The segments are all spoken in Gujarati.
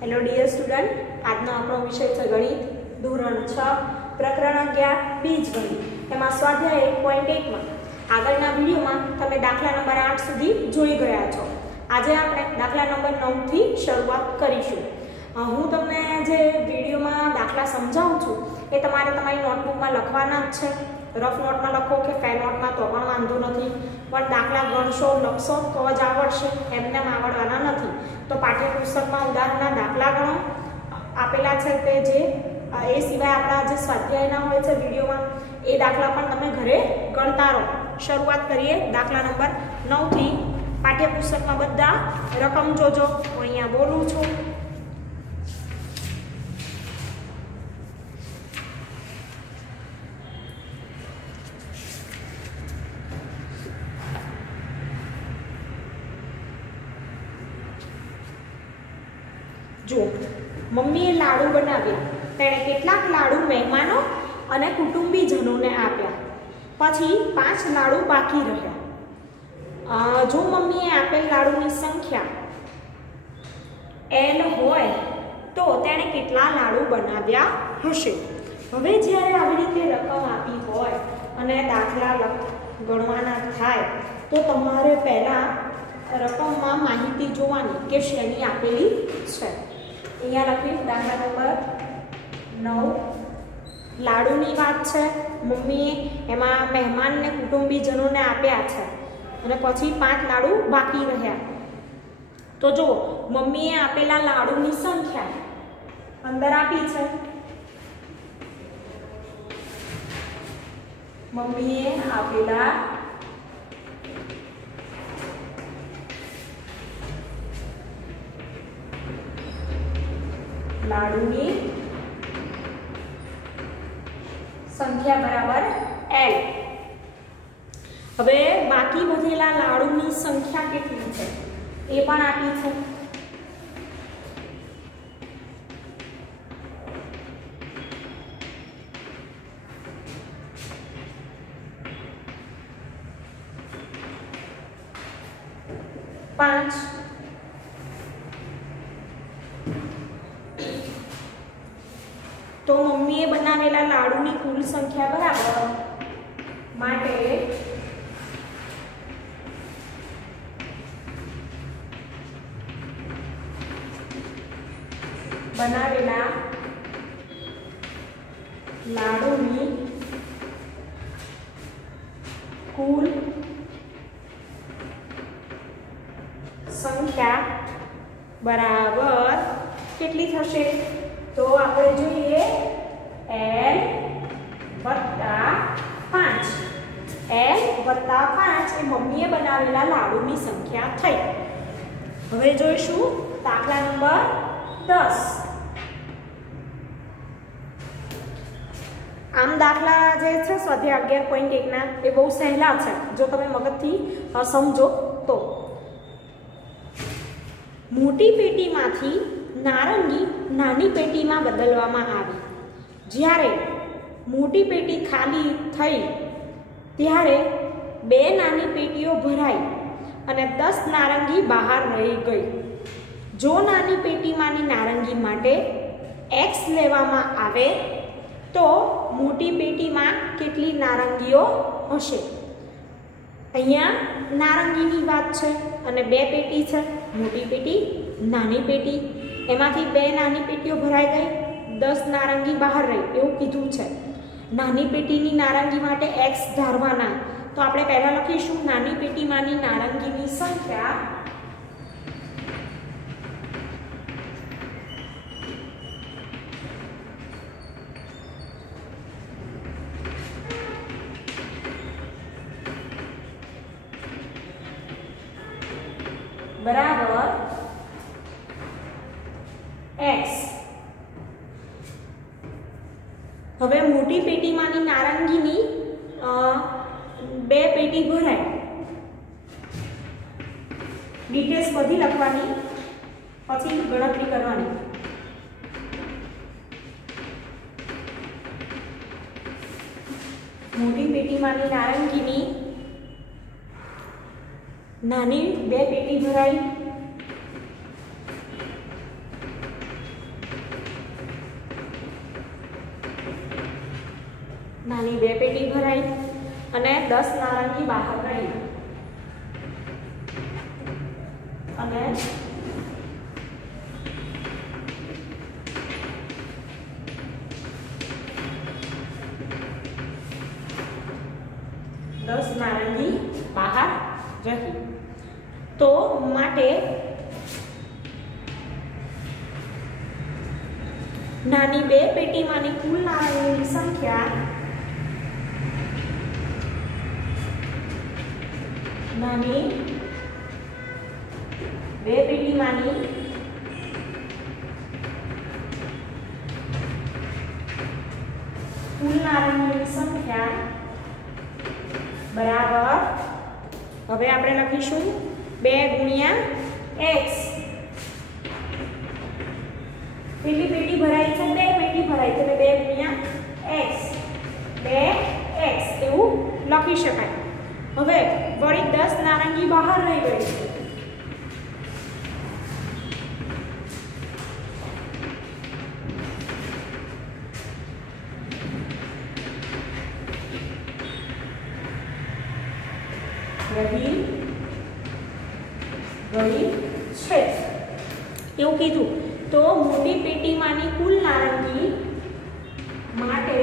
हेलो डियर स्टूडेंट, आज आपणो विषय है गणित धोरण 6 प्रकरण 11 बीजगणित। एमां स्वाध्याय 1.1 में आगळना विडियोमां तमे दाखला नंबर 8 सुधी जोई गया छो। आज आपणे दाखला नंबर 9 थी शरूआत करीशुं। हूँ तमने जे विडियोमां दाखला समजावुं छुं ए तमारे तमारी नोटबुकमां लखवाना ज छे। रफ नोट में लखो के फेर नोट में तो पण वांधो नथी, पण दाखला गणशो लखशो तो ज आवडशे, एमने आवडवाना नथी। तो पाठ्यपुस्तक में उदाहरणना दाखला गणो आपेला छे ते जे ए सिवाय आपणा जे स्वाध्यायना होय छे विडियोमां ए दाखला पण तमे घरे गणता रहो। शरूआत करीए दाखला नंबर 9 थी। पाठ्यपुस्तक में बधा रकम जोजो, हूँ अहींया बोलूं छुं। जो मम्मीए लाडू बनाव्या, तेणे केटलाक लाडू मेहमानो अने कुटुंबीजनोने आप्या, पछी 5 लाडू बाकी रह्या। जो मम्मीए आपेल लाडूनी संख्या L होय तो तेणे केटला लाडू बनाव्या हशे। हवे ज्यारे आवी रीते रकम आपी होय अने दाखला गणवाना थाय तो तमारे पहेला रकममां माहिती जोवानी के शेनी आपेली छे। अहींया लखी दाखला नंबर 9 लाडूनी वात छे। मम्मीए एमां मेहमान ने कुटुंबीजनोने आप्या छे अने पछी 5 लाडू बाकी रह्या। तो जो मम्मीए आपेला लाडूनी संख्या अंदर आपी छे। मम्मीए आपेला लाडूनी संख्या बराबर L। हवे बाकी बधेला लाडूनी संख्या केटली छे ए पण आपी छे। पांच तो मम्मीए बनावेला लाडूनी कुल संख्या बराबर माटे बनावेला लाडूनी कुल संख्या बराबर केटली थशे? तो आपणे जोईए L वत्ता 5। L वत्ता 5 ए मम्मीए बनावेला लाडूनी संख्या थई। हवे जोईशुं दाखला नंबर 10। आम दाखला जे छे स्वाध्याय 11.1 ना ए बहु सहेला छे जो तमे मगजथी समझो तो। मोटी पेटीमांथी नारंगी नानी पेटीमां बदलवामां आवी। ज्यारे मोटी पेटी खाली थई त्यारे 2 नानी पेटीओ भराई अने 10 नारंगी बहार रही गई। जो नानी पेटीमांनी नारंगी माटे X लेवामां आवे तो मोटी पेटीमां केटली नारंगीओ हशे? अहींया नारंगीनी वात छे अने 2 पेटी छे, मोटी पेटी नानी पेटी। एमांथी 2 नानी पेटीओ भराई गई, 10 नारंगी बहार रही एवुं कीधुं छे। नानी पेटीनी नारंगी माटे X धारवाना। तो आपणे पहेला लखीशुं नानी पेटीमांनी नारंगीनी संख्या बराबर X। हवे मोटी पेटीमांनी नारंगीनी 2 पेटी भराय। डिटेल्स बधी लखवानी, पछी गणतरी करवानी। मोटी पेटीमांनी नारंगीनी नानी 2 पेटी भराई નાની 2 પેટી ભરાઈ અને 10 નારંગી બહાર કાઢી અને નારંગી બહાર રહી તો માટે નાની 2 પેટીમાંની કુલ નારંગીની સંખ્યા નાની 2 પેટીમાંની કુલ નારંગીની સંખ્યા बराबर હવે આપણે લખીશું 2 * x પેલી પેટી ભરાઈ છે 2 પેટી ભરાઈ છે એટલે 2 * x 2x એવું લખી શકાય હવે વળી 10 નારંગી બહાર રહી ગઈ છે ગઈ છે એવું કીધું તો મોટી પેટીમાંની કુલ નારંગી માટે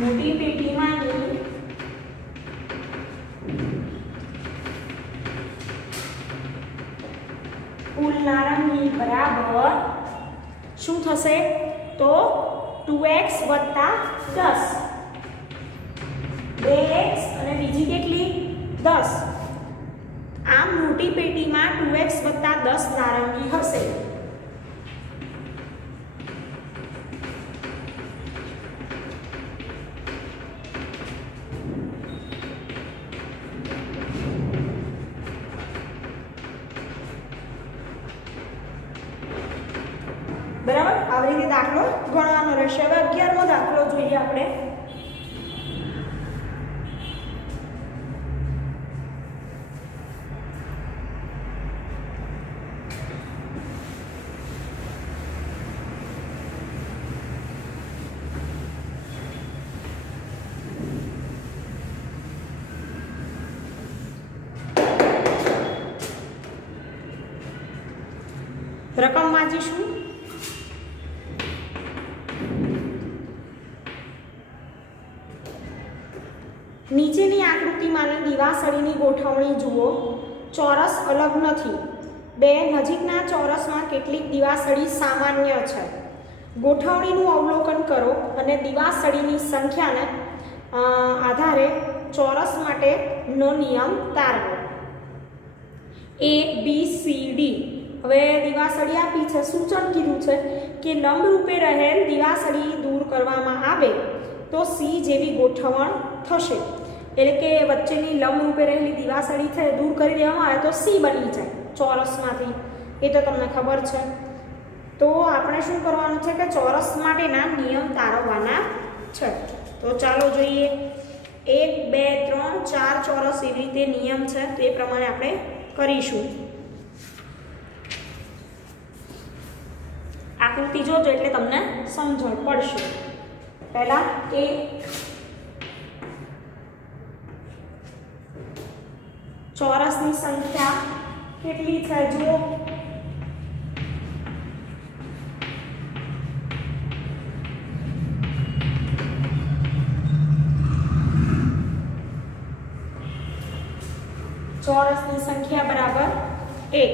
મોટી પેટીમાંની કુલ નારંગી બરાબર શું થશે તો 2x + 10 2x અને બીજી કેટલી 10 આમ મોટી પેટીમાં 2x + 10 નારંગી હશે બરાબર આવી રીતે દાખલો ગણવાનો રહેશે હવે 11મો દાખલો જોઈએ આપણે રકમ વાંચીશું નીચેની આકૃતિમાંની દિવાસળીની ગોઠવણી જુઓ ચોરસ અલગ નથી બે નજીકના ચોરસમાં કેટલીક દિવાસળી સામાન્ય છે ગોઠવણીનું અવલોકન કરો અને દિવાસળીની સંખ્યાને આધારે ચોરસ માટેનો નિયમ તારવો A B C D હવે દિવાસળી આપી છે સૂચન કીધું છે કે લંબ રૂપે રહેલ દિવાસળી દૂર કરવામાં આવે તો C જેવી ગોઠવણ થશે એટલે કે વચ્ચેની લંબ રૂપે રહેલી દિવાસળી છે દૂર કરી દેવામાં આવે તો C બની જાય ચોરસમાંથી એ તો તમને ખબર છે તો આપણે શું કરવાનું છે કે ચોરસ માટેના નિયમ તારવવાના છે તો ચાલો જોઈએ 1 2 3 4 ચોરસ એવી રીતે નિયમ છે તો એ પ્રમાણે આપણે કરીશું આકૃતિ જોજો એટલે તમને સમજણ પડશે પહેલા કે ચોરસની સંખ્યા કેટલી છે જુઓ ચોરસની સંખ્યા બરાબર 1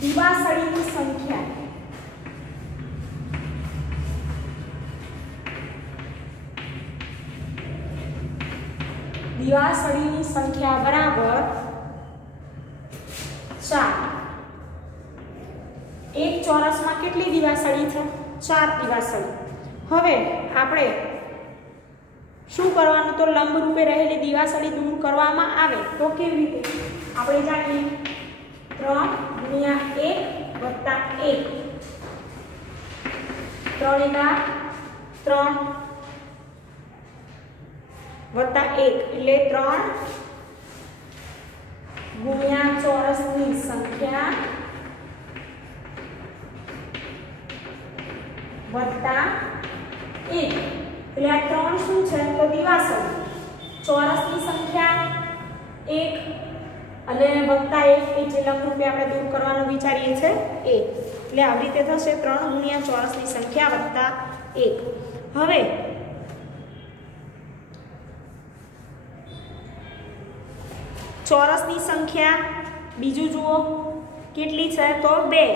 દિવાસળીની સંખ્યા દિવાસળીની સંખ્યા બરાબર 4 એક ચોરસમાં કેટલી દિવાસળી છે 4 દિવાસળી હવે આપણે શું કરવાનું તો લંબ રૂપે રહેલી દિવાસળી દૂર કરવામાં આવે તો કેવી રીતે આપણે જાણીએ 3 * 1 + 1 3 + 1 એટલે 3 * ચોરસની સંખ્યા + 1 દિવાસળી ચોરસની સંખ્યા 1 અને વત્તા 1 એટલે લંબરૂપે આપણે દૂર કરવાનું વિચારીએ છે 1 એટલે આવી રીતે થશે 3 ગુણ્યા ચોરસની સંખ્યા વત્તા 1. હવે ચોરસની સંખ્યા બીજું જુઓ કેટલી છે તો 2.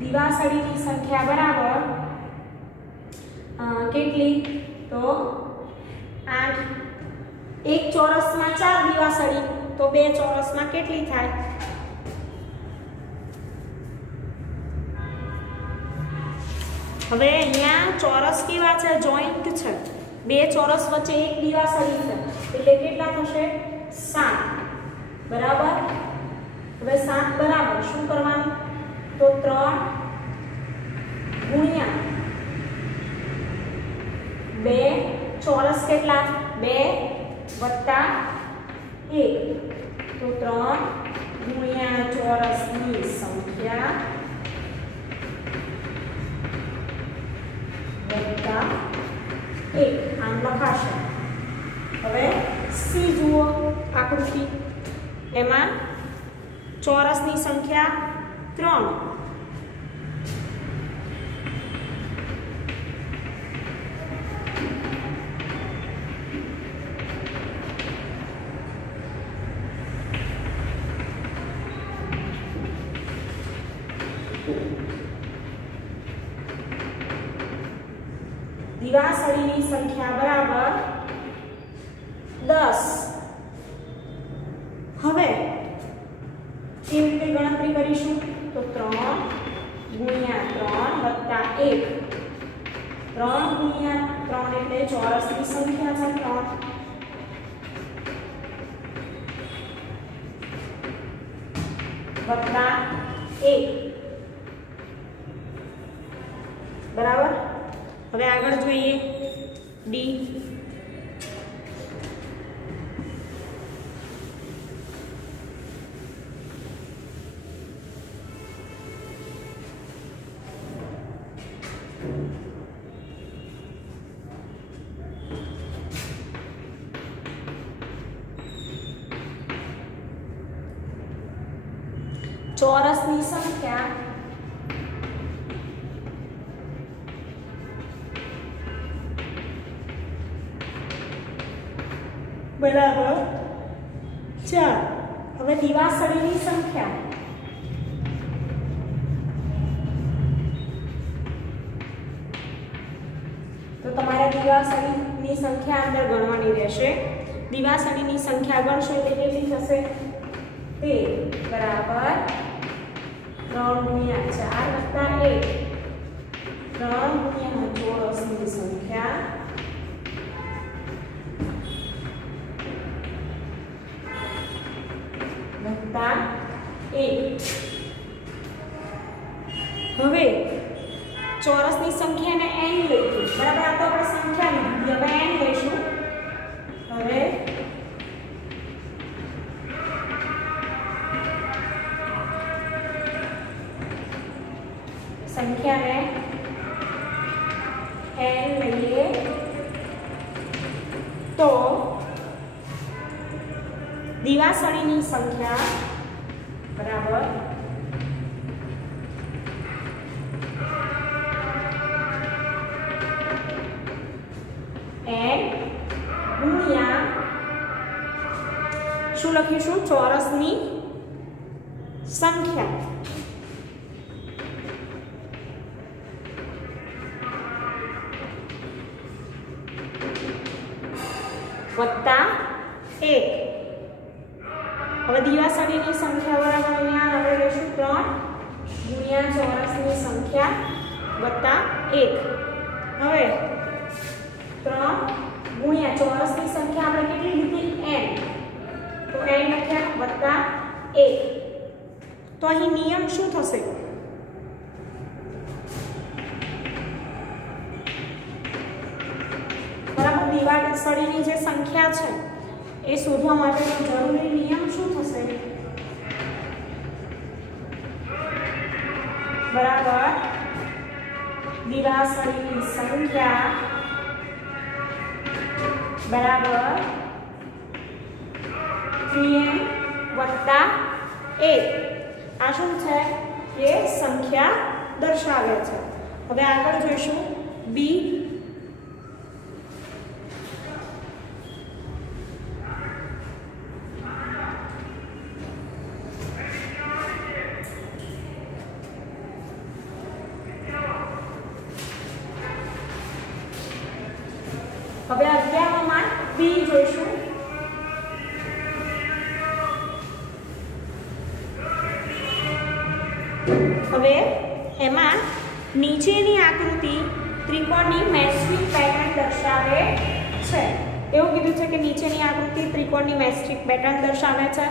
દિવાસળીની સંખ્યા બરાબર કેટલી તો 8. એક ચોરસમાં 4 દિવાસળી તો 2 ચોરસમાં કેટલી થાય? હવે અહીંયા ચોરસ કેવા છે? જોઈન્ટ છે. 2 ચોરસ વચ્ચે એક દિવાસળી છે એટલે કેટલા થશે? 7 બરાબર. હવે 7 બરાબર શું કરવાનું તો 3 ગુણ્યા 2 ચોરસ કેટલા? 2 વત્તા 1 તો 3 ગુણ્યા ચોરસની સંખ્યા વત્તા 1 આમ લખાશે. હવે સી જુઓ આકૃતિ, એમાં ચોરસની સંખ્યા 3 દિવાસળીની સંખ્યા બરાબર 10. હવે કેવી રીતે ગણતરી કરીશું તો 3 ગુણ્યા 3 વત્તા 1 3 ગુણ્યા 3 એટલે ચોરસની સંખ્યા છે 3 વત્તા 1 બરાબર. હવે આગળ જોઈએ ડી. ચોરસની સંખ્યા બરાબર 4. હવે દિવાસળીની સંખ્યા તો તમારે દિવાસળીની સંખ્યા અંદર ગણવાની રહેશે. દિવાસળીની સંખ્યા ગણશો એટલે કેટલી થશે? 13 બરાબર 3 ગુણ્યા 4 વત્તા 1 3 ગુણ્યા ચોરસની સંખ્યા વત્તા 1. હવે ચોરસની સંખ્યાને n લઈશું બરાબર. આ તો આપણે સંખ્યા લીધી, હવે n લઈશું. હવે સંખ્યાને n લઈએ તો દિવાસળીની સંખ્યા બરાબર n ગુણ્યા શું લખીશું? ચોરસની સંખ્યા વત્તા 1. હવે દિવાસળીની સંખ્યા બરાબર અહીંયા આપણે લઈશું 3 ગુણ્યા ચોરસની સંખ્યા વત્તા 1. હવે 3 ગુણ્યા ચોરસની સંખ્યા આપણે કેટલી લીધી? n. તો n લખ્યા વત્તા 1. તો અહીં નિયમ શું થશે? દિવાસળીની જે સંખ્યા છે એ શોધવા માટેનો જરૂરી નિયમ શું થશે? બરાબર, દિવાસળીની સંખ્યા બરાબર 3n વત્તા 1. આ શું છે? એ સંખ્યા દર્શાવે છે. હવે આગળ જોઈશું બી. હવે 11 માં બી જોઈશું. હવે એમાં નીચેની આકૃતિ ત્રિકોણની મેટ્રિક પેટર્ન દર્શાવે છે. એવું કીધું છે કે નીચેની આકૃતિ ત્રિકોણની મેટ્રિક પેટર્ન દર્શાવે છે.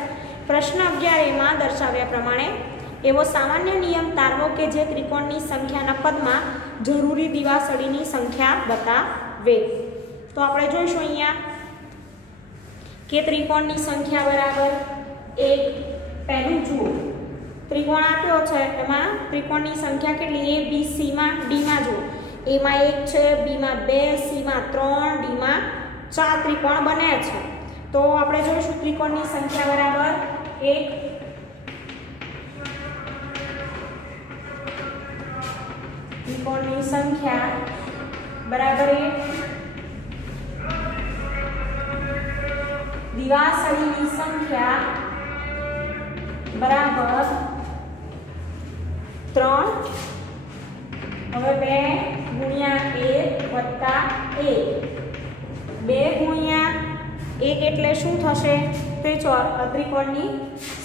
પ્રશ્ન 11 માં દર્શાવ્યા પ્રમાણે એવો સામાન્ય નિયમ તારવો કે જે ત્રિકોણની સંખ્યાના પદમાં જરૂરી દિવાસળીની સંખ્યા બતાવે. તો આપણે જોઈશું અહીંયા કે ત્રિકોણની સંખ્યા બરાબર 1. પહેલું જુઓ, ત્રિકોણ આપ્યો છે એમાં ત્રિકોણની સંખ્યા કેટલી? A B C માં D માં જુઓ, A માં 1 છે, B માં 2, C માં 3, D માં 4 ત્રિકોણ બને છે. તો આપણે જોઈશું ત્રિકોણની સંખ્યા બરાબર 1. ત્રિકોણની સંખ્યા બરાબર 1. દિવાસળીની સંખ્યા બરાબર 3. હવે 2 ગુણ્યા 1 વત્તા 1. 2 ગુણ્યા 1 એટલે શું થશે? તે ત્રિકોણની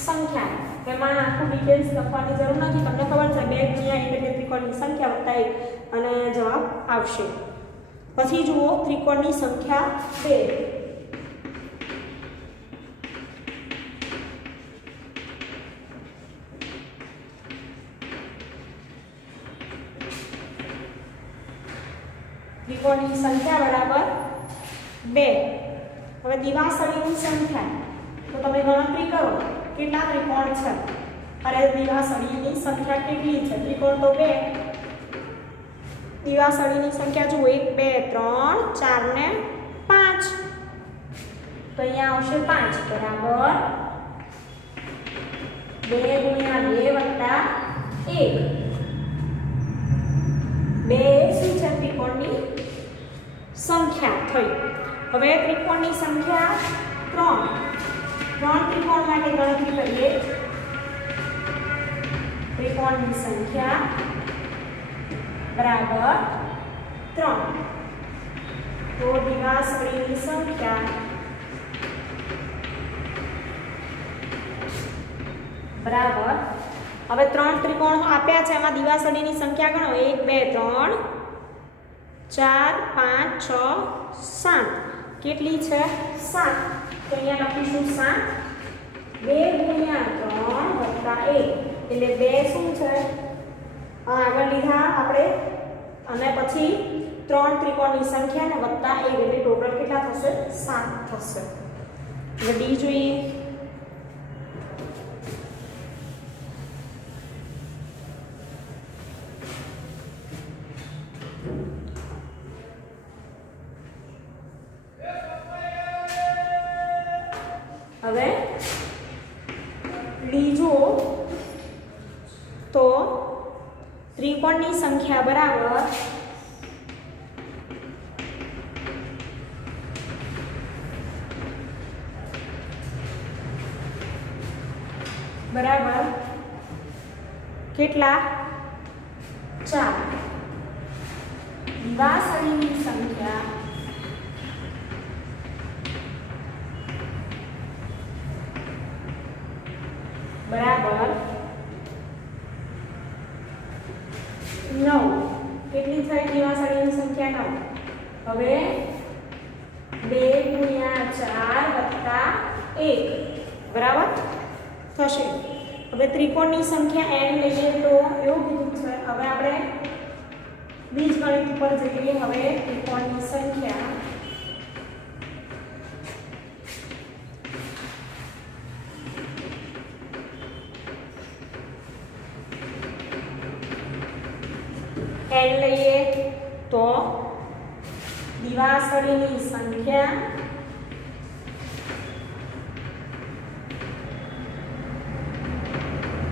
સંખ્યા. એમાં આખું ડિટેલ્સ લખવાની જરૂર નથી, તમને ખબર છે 2 ગુણ્યા 1 એટલે ત્રિકોણની સંખ્યા વત્તા 1 અને જવાબ આવશે. પછી જુઓ ત્રિકોણની સંખ્યા 2. ત્રિકોણની સંખ્યા બરાબર 2. હવે દિવાસળીની સંખ્યા, તો તમે ગણતરી કરો કેટલા ત્રિકોણ છે. અરે દિવાસળીની સંખ્યા કેટલી છે? ત્રિકોણ તો 2. દિવાસળીની સંખ્યા જુઓ 1 2 3 4 ને 5. તો અહીંયા આવશે 5 બરાબર 2 ગુણ્યા 2 વત્તા 1. 2 શું છે? ત્રિકોણની સંખ્યા થઈ. હવે ત્રિકોણની સંખ્યા 3. 3 ત્રિકોણ માટે ગણતરી કરીએ. ત્રિકોણની સંખ્યા બરાબર 3. તો દિવાસળીની સંખ્યા બરાબર, હવે 3 ત્રિકોણ આપ્યા છે એમાં દિવાસળીની સંખ્યા ગણો. 1 2 3 4 5 6 7. કેટલી છે? 7. તો અહીંયા લખીશું 7. 2 ગુણ્યા 3 વત્તા 1 એટલે 2 શું છે? આગળ લીધા આપણે અને પછી 3 ત્રિકોણની સંખ્યા ને વત્તા 1 એટલે ટોટલ કેટલા થશે? 7 થશે. હવે ડી જોઈએ. હવે બીજો તો ત્રિકોણની સંખ્યા બરાબર કેટલા? 4. દિવાસળીની સંખ્યા બરાબર 9. કેટલી થઈ દિવાસળીની સંખ્યા? 9. હવે 2 ગુણ્યા 4 વત્તા 1 બરાબર થશે. હવે ત્રિકોણની સંખ્યા n લઈએ તો એવું કીધું છે. હવે આપણે બીજગણિત ઉપર જઈએ. હવે ત્રિકોણની સંખ્યા દિવાસળીની સંખ્યા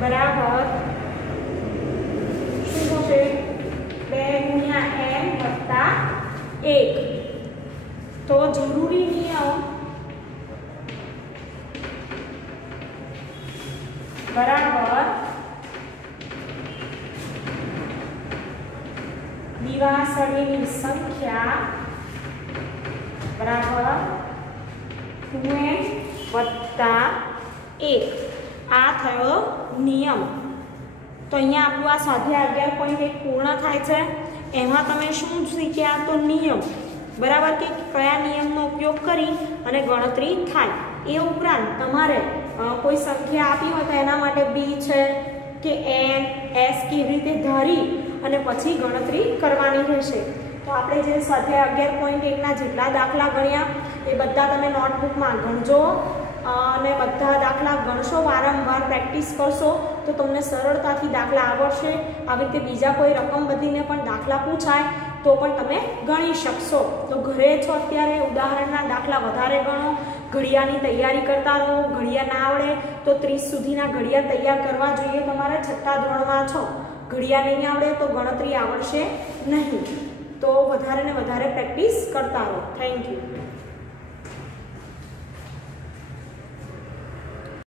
બરાબર શું થશે 2 × n + 1 તો જરૂરી નિયમ બરાબર દિવાસળીની સંખ્યા બરાબર 2n + 1 આ થયો નિયમ। તો અહીંયા આપણું આ સ્વાધ્યાય 11.1 પૂર્ણ થાય છે। એમાં તમે શું શીખ્યા તો નિયમ બરાબર કે કયા નિયમનો ઉપયોગ કરી અને ગણતરી થાય। એ ઉપરાંત તમારે કોઈ સંખ્યા આપી હોય તો એના માટે બી છે કે એન એસ કેવી રીતે ધારી અને પછી ગણતરી કરવાની રહેશે। તો આપણે જે સ્વાધ્યાય 11.1 જેટલા દાખલા ગણ્યા એ બધા તમે નોટબુકમાં ગણજો અને બધા દાખલા ગણશો, વારંવાર પ્રેક્ટિસ કરશો તો તમને સરળતાથી દાખલા આવડશે। આવી રીતે બીજા કોઈ રકમ બધીને પણ દાખલા પૂછાય તો પણ તમે ગણી શકશો। તો ઘરે છો અત્યારે ઉદાહરણના દાખલા વધારે ગણો, ઘડિયાળની તૈયારી કરતા રહો। ઘડિયાળ ના આવડે તો 30 સુધીના ઘડિયાળ તૈયાર કરવા જોઈએ। તમારે 6થા ધોરણમાં છો, ઘડિયાળ નહીં આવડે તો ગણતરી આવડશે નહીં। તો વધારે ને વધારે પ્રેક્ટિસ કરતા રહો। Thank you.